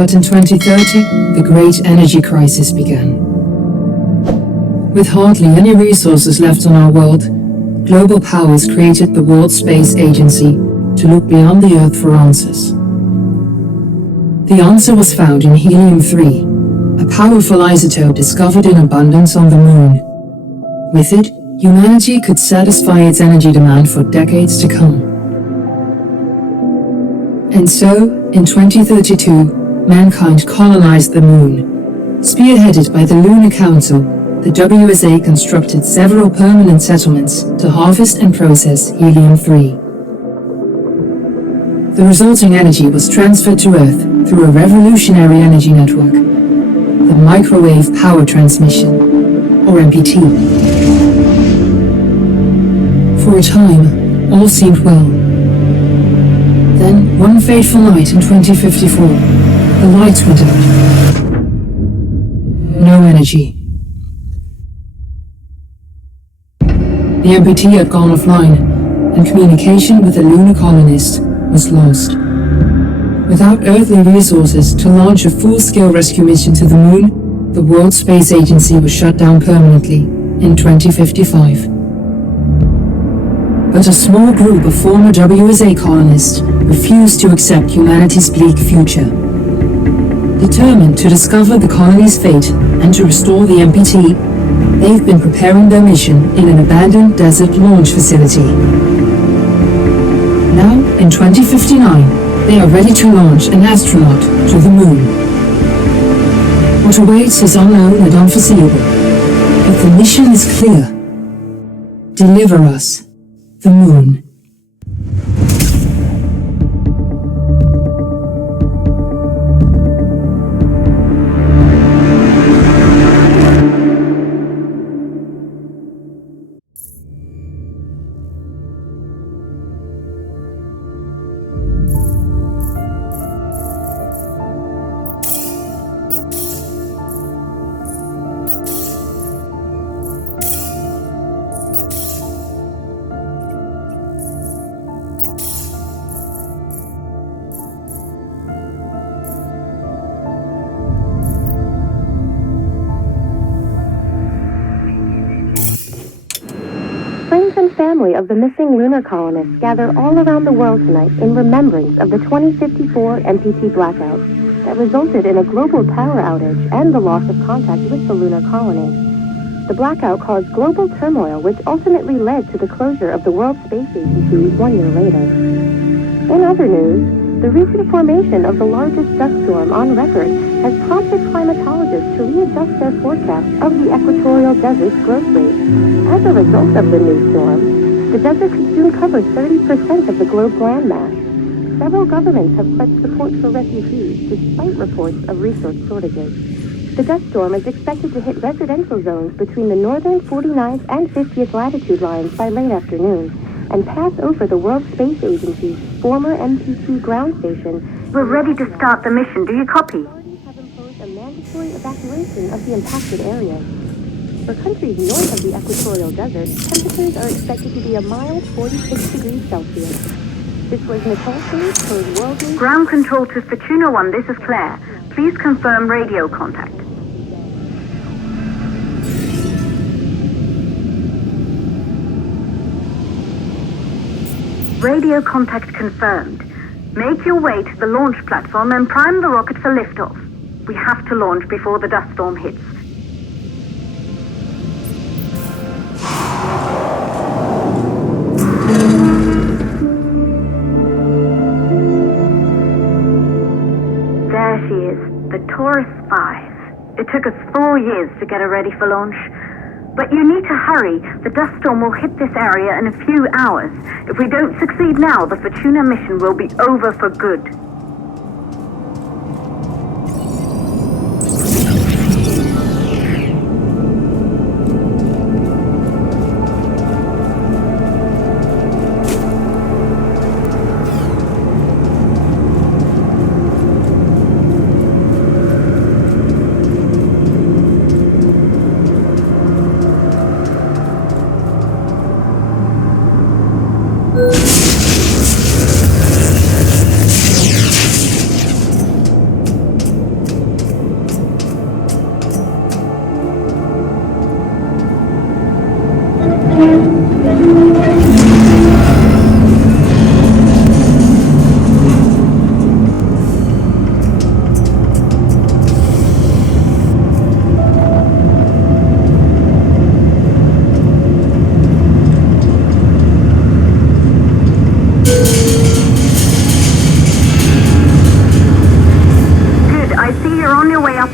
But in 2030, the great energy crisis began. With hardly any resources left on our world, global powers created the World Space Agency to look beyond the Earth for answers. The answer was found in helium-3, a powerful isotope discovered in abundance on the Moon. With it, humanity could satisfy its energy demand for decades to come. And so, in 2032, mankind colonized the Moon. Spearheaded by the Lunar Council, the WSA constructed several permanent settlements to harvest and process helium-3. The resulting energy was transferred to Earth through a revolutionary energy network, the Microwave Power Transmission, or MPT. For a time, all seemed well. Then, one fateful night in 2054, the lights went out. No energy. The MPT had gone offline, and communication with the lunar colonist was lost. Without earthly resources to launch a full-scale rescue mission to the Moon, the World Space Agency was shut down permanently in 2055. But a small group of former WSA colonists refused to accept humanity's bleak future. Determined to discover the colony's fate and to restore the MPT, they've been preparing their mission in an abandoned desert launch facility. Now, in 2059, they are ready to launch an astronaut to the Moon. What awaits is unknown and unforeseeable, but the mission is clear. Deliver us the Moon. Friends and family of the missing lunar colonists gather all around the world tonight in remembrance of the 2054 MPT blackout that resulted in a global power outage and the loss of contact with the lunar colony. The blackout caused global turmoil, which ultimately led to the closure of the World Space Agency 1 year later. In other news, the recent formation of the largest dust storm on record has prompted climatologists to readjust their forecast of the equatorial desert's growth rate. As a result of the new storm, the desert could soon cover 30% of the globe's landmass. Several governments have pledged support for refugees despite reports of resource shortages. The dust storm is expected to hit residential zones between the northern 49th and 50th latitude lines by late afternoon and pass over the World Space Agency's former MPT ground station. We're ready to start the mission. Do you copy? Have imposed a mandatory evacuation of the impacted areas. For countries north of the equatorial desert, temperatures are expected to be a mild 46 degrees Celsius. This was Nicole Phillips for World News. Ground control to Fortuna 1, this is Claire. Please confirm radio contact. Radio contact confirmed. Make your way to the launch platform and prime the rocket for liftoff. We have to launch before the dust storm hits. There she is, the Taurus 5. It took us 4 years to get her ready for launch. But you need to hurry. The dust storm will hit this area in a few hours. If we don't succeed now, the Fortuna mission will be over for good.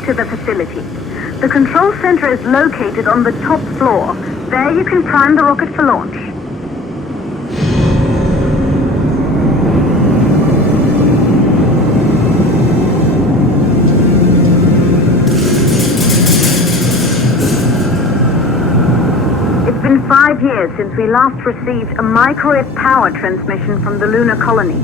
to the facility. The control center is located on the top floor. There you can prime the rocket for launch. It's been 5 years since we last received a microwave power transmission from the lunar colony.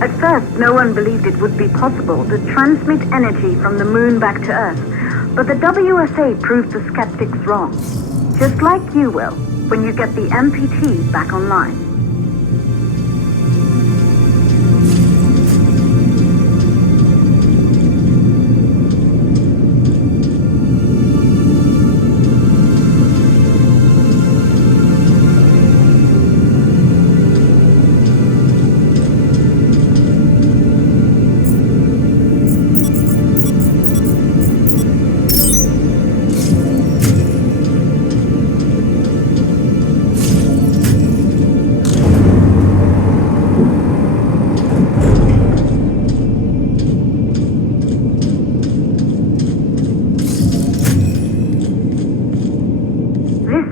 At first, no one believed it would be possible to transmit energy from the moon back to Earth. But the WSA proved the skeptics wrong. Just like you will, when you get the MPT back online.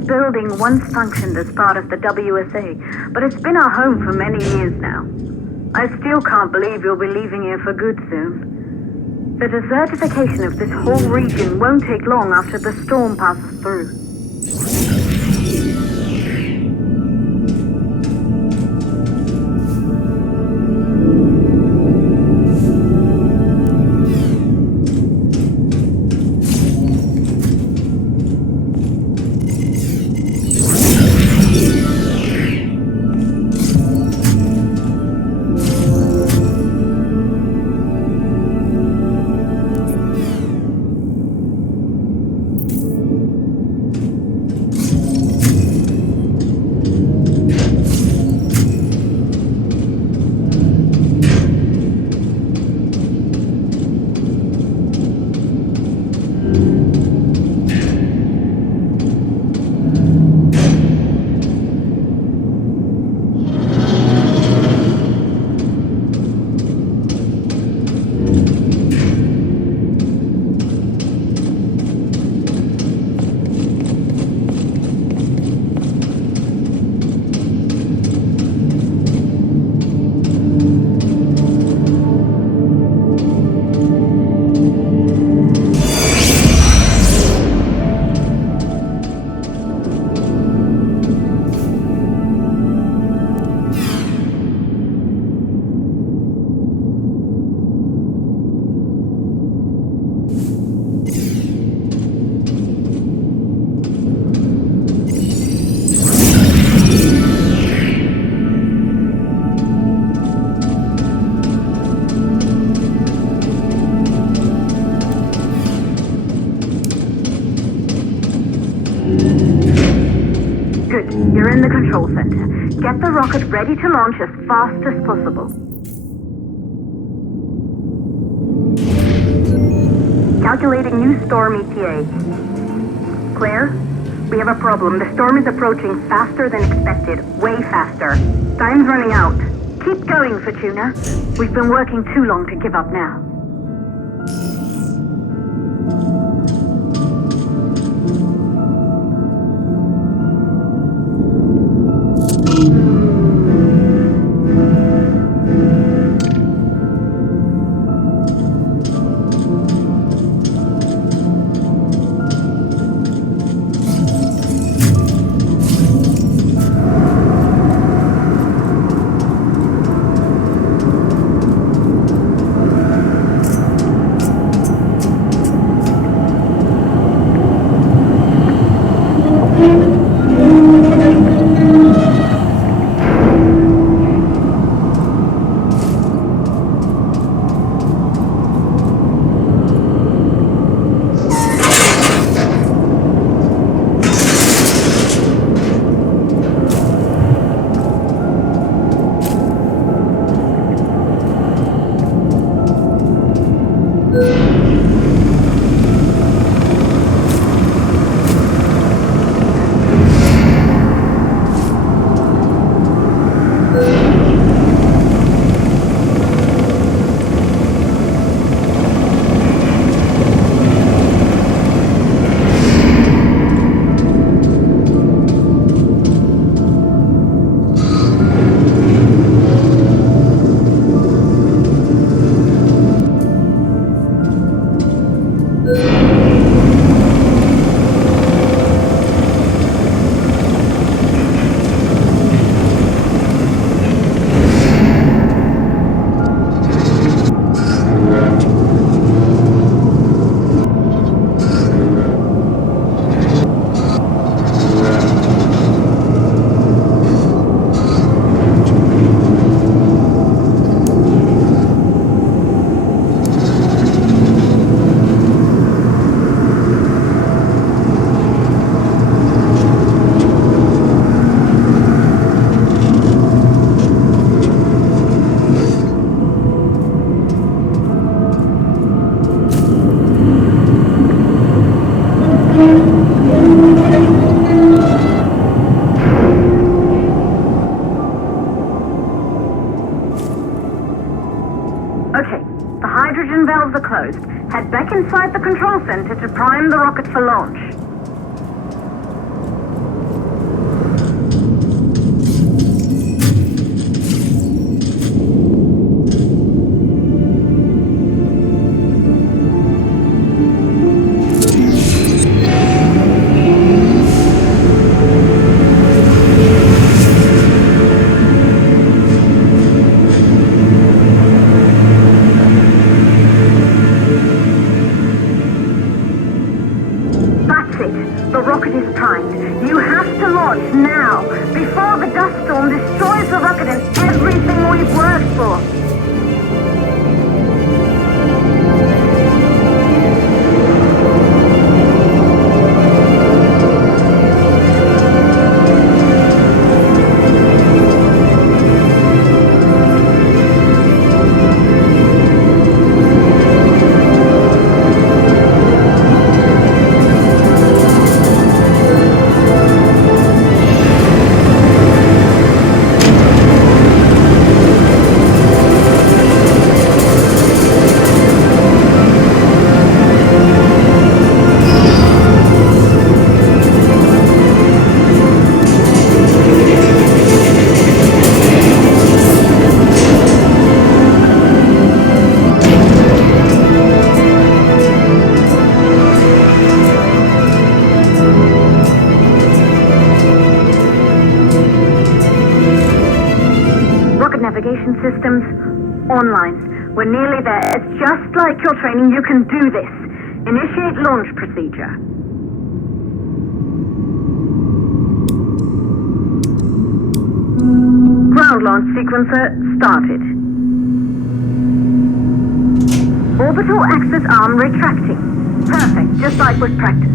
Building once functioned as part of the WSA, but it's been our home for many years now. I still can't believe you'll be leaving here for good soon. The desertification of this whole region won't take long after the storm passes through. You're in the control center. Get the rocket ready to launch as fast as possible. Calculating new storm ETA. Claire, we have a problem. The storm is approaching faster than expected. Way faster. Time's running out. Keep going, Fortuna. We've been working too long to give up now. Okay, the hydrogen valves are closed. Head back inside the control center to prime the rocket for launch. The rocket is primed. You have to launch now, before the dust storm destroys the rocket and everything we've worked for. Navigation systems online. We're nearly there. It's just like your training. You can do this. Initiate launch procedure. Ground launch sequencer started. Orbital axis arm retracting. Perfect, just like we've practiced.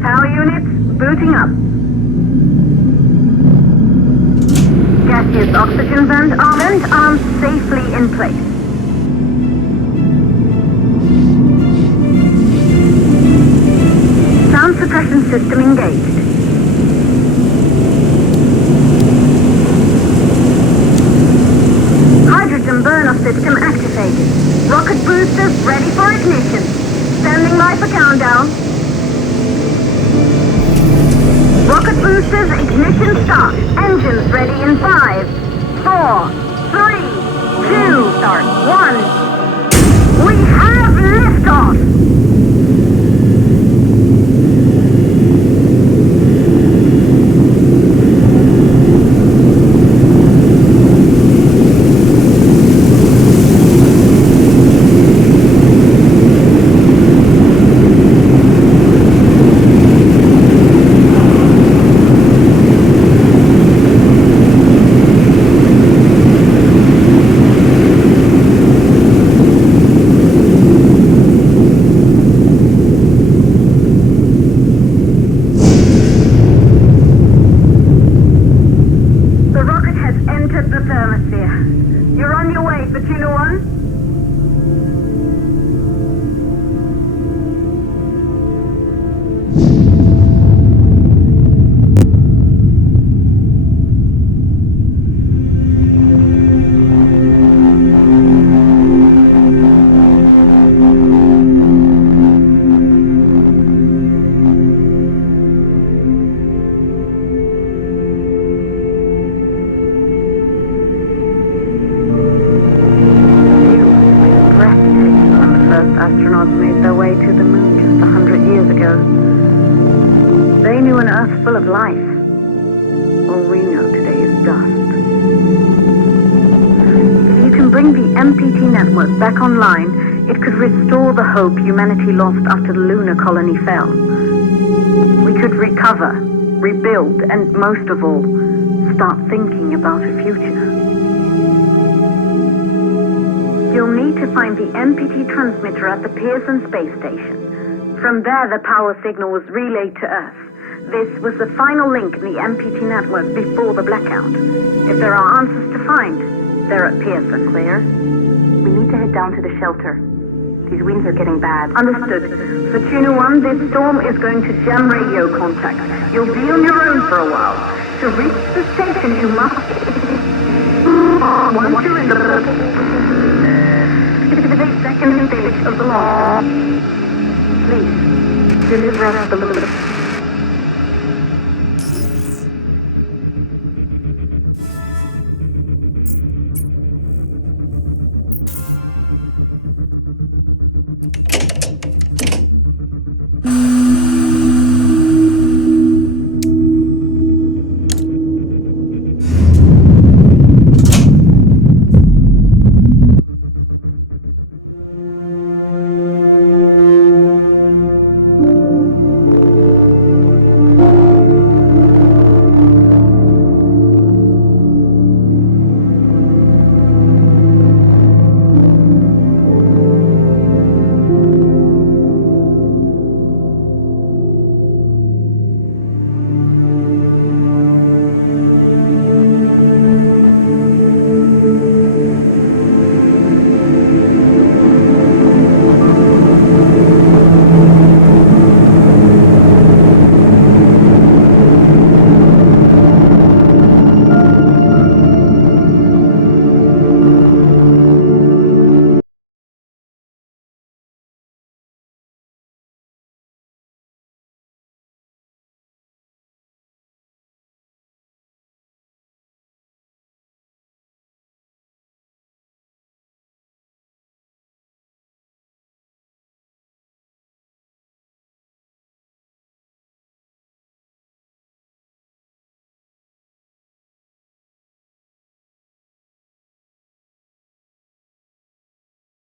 Power units booting up. Gaseous oxygen vent arms safely in place. Sound suppression system engaged. Hydrogen burn-off system activated. Rocket boosters ready for ignition. Standing by for countdown. Rocket boosters, ignition start. Engines ready in 5, 4, 3, 2, start, 1. We have liftoff! Astronauts made their way to the moon just 100 years ago. They knew an Earth full of life. All we know today is dust. If you can bring the MPT network back online, it could restore the hope humanity lost after the lunar colony fell. We could recover, rebuild, and most of all, start thinking about a future. You'll need to find the MPT transmitter at the Pearson space station. From there, the power signal was relayed to Earth. This was the final link in the MPT network before the blackout. If there are answers to find, they're at Pearson. Clear? We need to head down to the shelter. These winds are getting bad. Understood. Fortuna 1, this storm is going to jam radio contact. You'll be on your own for a while. To reach the station, you must... Once you're in the 58-second stage of the launch, please, deliver us the